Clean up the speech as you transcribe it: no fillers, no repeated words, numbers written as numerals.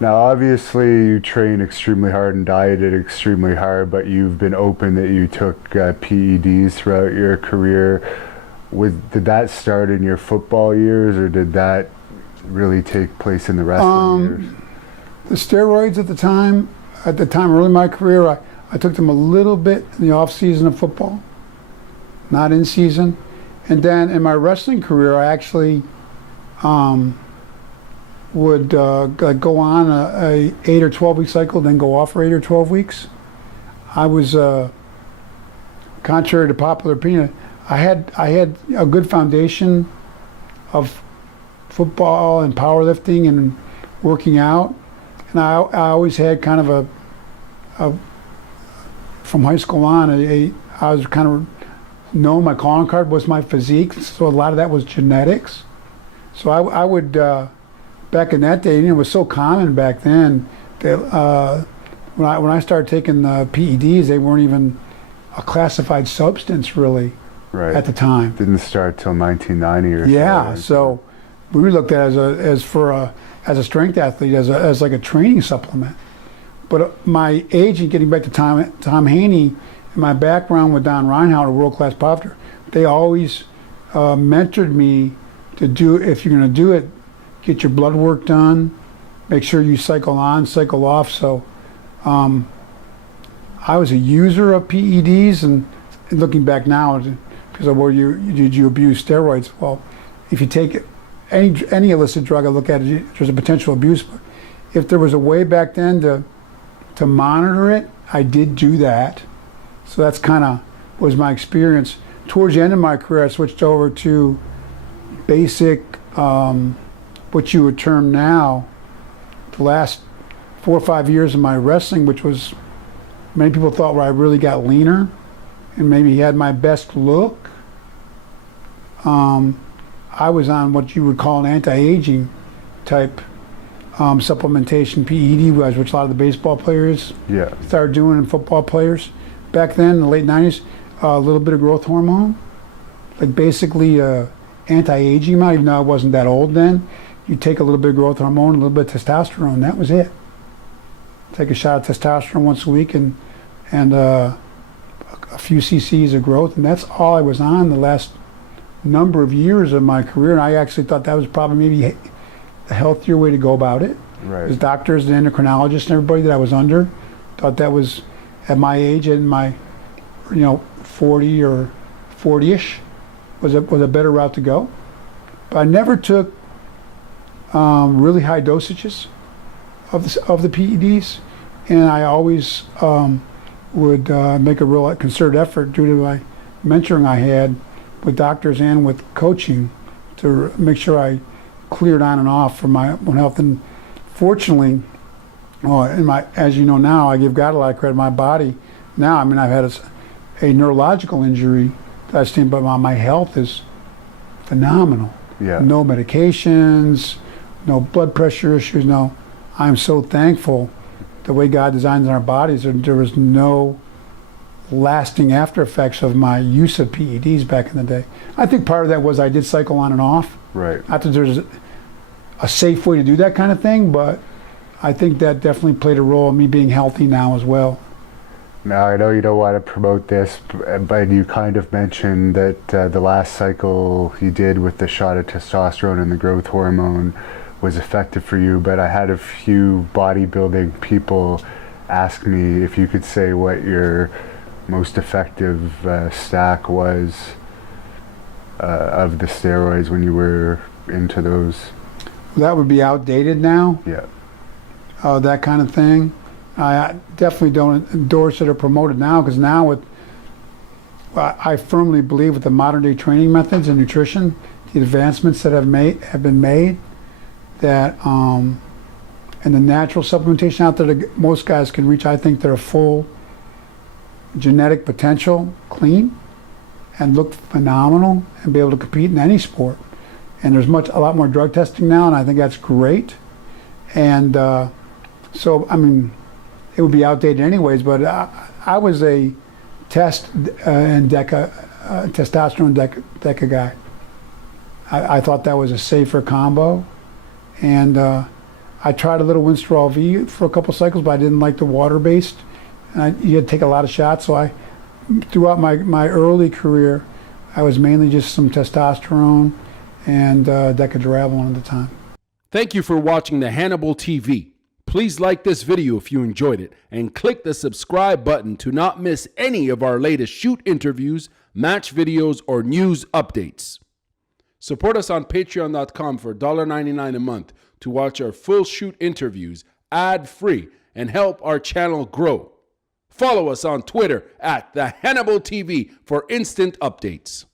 Now, obviously, you train extremely hard and dieted extremely hard, but you've been open that you took PEDs throughout your career. Did that start in your football years, or did that really take place in the wrestling years? The steroids at the time early in my career, I took them a little bit in the off season of football, not in season. And then in my wrestling career, I actually would go on a 8 or 12 week cycle, then go off for 8 or 12 weeks. I was, contrary to popular opinion, I had a good foundation of football and powerlifting and working out, and I always had kind of a from high school on, I was kind of known, my calling card was my physique, so a lot of that was genetics. So I would, back in that day, it was so common back then that when I started taking the PEDs, they weren't even a classified substance really at the time. Didn't start till 1990 or so. Yeah, so we looked at it as a strength athlete, as like a training supplement. But my agent, getting back to Tom Haney, and my background with Don Reinhardt, a world-class powerlifter, they always mentored me to do, if you're going to do it, get your blood work done, make sure you cycle on, cycle off. So I was a user of PEDs, and looking back now, because of where did you abuse steroids? Well, if you take any illicit drug, I look at it, there's a potential abuse. But if there was a way back then to monitor it, I did do that. So that's kind of was my experience. Towards the end of my career, I switched over to basic, what you would term now, the last 4 or 5 years of my wrestling, which was, many people thought where I really got leaner and maybe had my best look. I was on what you would call an anti-aging type supplementation, PED was, which a lot of the baseball players started doing, and football players. Back then, in the late 90s, a little bit of growth hormone, like basically anti-aging amount, even though I wasn't that old then. You take a little bit of growth hormone, a little bit of testosterone, that was it. Take a shot of testosterone once a week and a few cc's of growth, and that's all I was on the last number of years of my career, and I actually thought that was probably maybe a healthier way to go about it. Right. As doctors and endocrinologists and everybody that I was under thought that was, at my age, in my 40 or 40-ish, was a better route to go. But I never took really high dosages of the PEDs, and I always would make a real concerted effort, due to my mentoring I had with doctors and with coaching, to make sure I cleared on and off for my own health. And fortunately, as you know now, I give God a lot of credit. My body now, I've had a neurological injury that I've seen, but my health is phenomenal. Yeah. No medications, no blood pressure issues. No, I'm so thankful the way God designs our bodies. There was no lasting after effects of my use of PEDs back in the day. I think part of that was I did cycle on and off. Right. Not that there's a safe way to do that kind of thing, but I think that definitely played a role in me being healthy now as well. Now, I know you don't want to promote this, but you kind of mentioned that the last cycle you did with the shot of testosterone and the growth hormone was effective for you, but I had a few bodybuilding people ask me if you could say what your most effective stack was of the steroids when you were into those. That would be outdated now. Yeah. That kind of thing. I definitely don't endorse it or promote it now, because now I firmly believe with the modern day training methods and nutrition, the advancements that have been made, that and the natural supplementation out there that most guys can reach, I think they're a full genetic potential, clean, and look phenomenal and be able to compete in any sport. And there's a lot more drug testing now, and I think that's great. And so, it would be outdated anyways, but I was a testosterone DECA guy. I thought that was a safer combo, and I tried a little Winstrol V for a couple cycles, but I didn't like the water-based. And you had to take a lot of shots, so throughout my early career, I was mainly just some testosterone and Decadurabolin at the time. Thank you for watching the Hannibal TV. Please like this video if you enjoyed it and click the subscribe button to not miss any of our latest shoot interviews, match videos, or news updates. Support us on patreon.com for $1.99 a month to watch our full shoot interviews ad-free and help our channel grow. Follow us on Twitter at the Hannibal TV for instant updates.